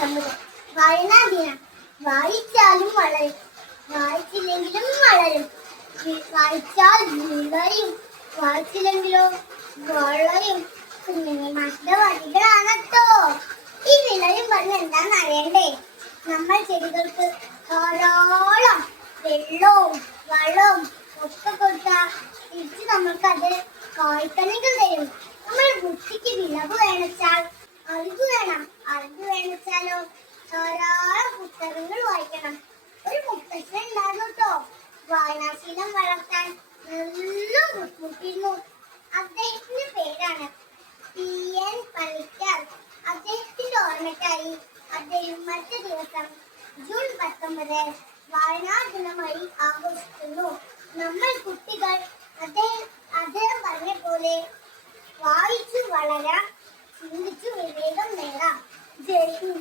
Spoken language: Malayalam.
19 വായനാ ദിനം. വായിച്ചാലും വളരും, വായിച്ചില്ലെങ്കിലും വളരും. വായിച്ചാൽ വിളയും, വായിച്ചില്ലെങ്കിലോ വളയും. കുഞ്ഞുണ്ണി മാഷിന്റെ വരികളാണട്ടോ. ഈ വിളയും പറഞ്ഞ എന്താന്ന് അറിയണ്ടേ? നമ്മൾ ചെടികൾക്ക് ധാരാളം വെള്ളവും വളവും ഒക്കെ കൊടുത്താൽ തിരിച്ച് നമ്മൾക്കത് കായ്ക്കനികൾ തരും. നമ്മൾ ബുദ്ധിക്ക് വിളവ് വേണച്ചാൽ അറിവ് വേണച്ചാലോ ധാരാളം പുസ്തകങ്ങൾ വായിക്കണം. ഒരു മുത്തശ്ശൻ ഉണ്ടായിരുന്നു കേട്ടോ. വായനാശീലം വളർത്താൻ നല്ല ബുദ്ധിമുട്ടിയിരുന്നു. അദ്ദേഹത്തിന്റെ പേരാണ് P.N. പണിക്കർ. അദ്ദേഹത്തിന്റെ ഓർമ്മയ്ക്കായി അദ്ദേഹം മറ്റു ദിവസം ജൂൺ 19 വായനാ ദിനമായി ആഘോഷിക്കുന്നു. നമ്മൾ കുട്ടികൾ അദ്ദേഹം പറഞ്ഞ പോലെ വായിച്ചു വളരാം, ചിന്തിച്ചു വിവേകം നേടാം. ജയ് ഹിന്ദ്.